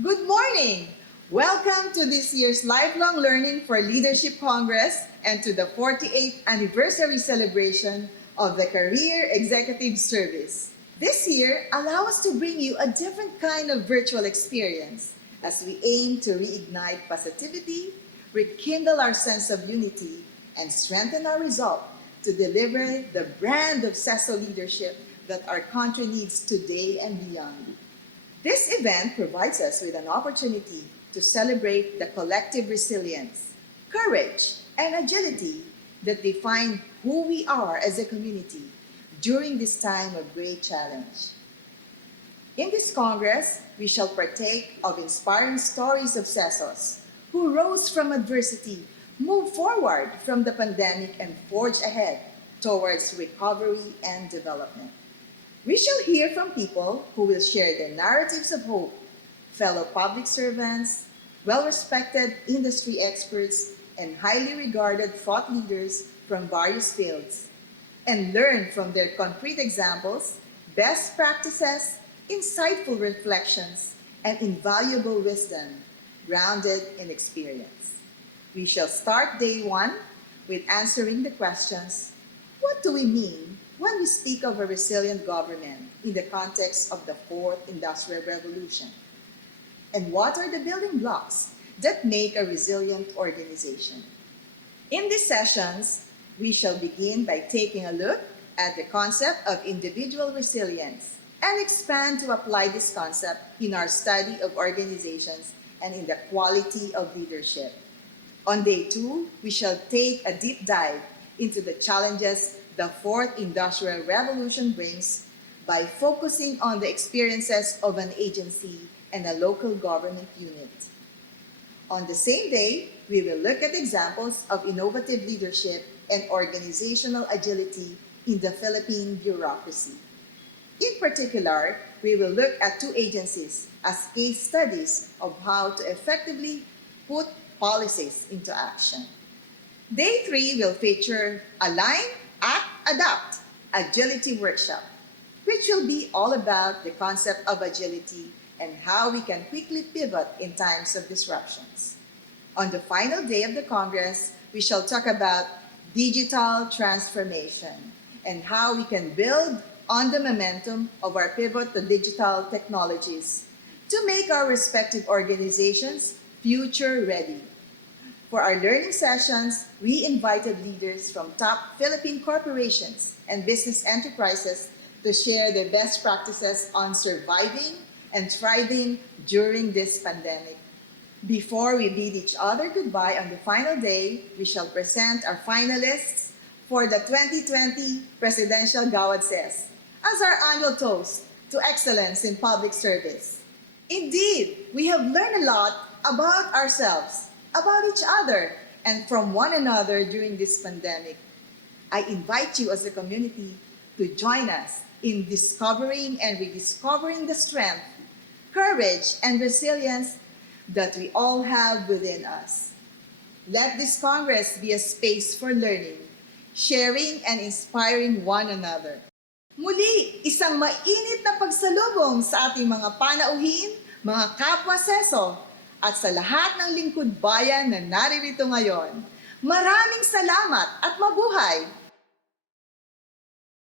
Good morning! Welcome to this year's Lifelong Learning for Leadership Congress and to the 48th anniversary celebration of the Career Executive Service. This year, allow us to bring you a different kind of virtual experience as we aim to reignite positivity, rekindle our sense of unity, and strengthen our resolve to deliver the brand of CESCO leadership that our country needs today and beyond. This event provides us with an opportunity to celebrate the collective resilience, courage, and agility that define who we are as a community during this time of great challenge. In this Congress, we shall partake of inspiring stories of CESOs who rose from adversity, moved forward from the pandemic, and forged ahead towards recovery and development. We shall hear from people who will share their narratives of hope, fellow public servants, well-respected industry experts, and highly regarded thought leaders from various fields, and learn from their concrete examples, best practices, insightful reflections, and invaluable wisdom grounded in experience. We shall start day one with answering the questions, what do we mean when we speak of a resilient government in the context of the Fourth Industrial Revolution? And what are the building blocks that make a resilient organization? In these sessions, we shall begin by taking a look at the concept of individual resilience and expand to apply this concept in our study of organizations and in the quality of leadership. On day two, we shall take a deep dive into the challenges the Fourth Industrial Revolution brings by focusing on the experiences of an agency and a local government unit. On the same day, we will look at examples of innovative leadership and organizational agility in the Philippine bureaucracy. In particular, we will look at two agencies as case studies of how to effectively put policies into action. Day three will feature Align, Act, Adapt, Agility Workshop, which will be all about the concept of agility and how we can quickly pivot in times of disruptions. On the final day of the Congress, we shall talk about digital transformation and how we can build on the momentum of our pivot to digital technologies to make our respective organizations future ready. For our learning sessions, we invited leaders from top Philippine corporations and business enterprises to share their best practices on surviving and thriving during this pandemic. Before we bid each other goodbye on the final day, we shall present our finalists for the 2020 Presidential Gawad Says as our annual toast to excellence in public service. Indeed, we have learned a lot about ourselves, about each other, and from one another during this pandemic. I invite you as a community to join us in discovering and rediscovering the strength, courage, and resilience that we all have within us. Let this Congress be a space for learning, sharing, and inspiring one another. Muli, isang mainit na pagsalubong sa ating mga panauhin, mga kapwa seso, at sa lahat ng lingkod bayan na naririto ngayon. Maraming salamat at mabuhay!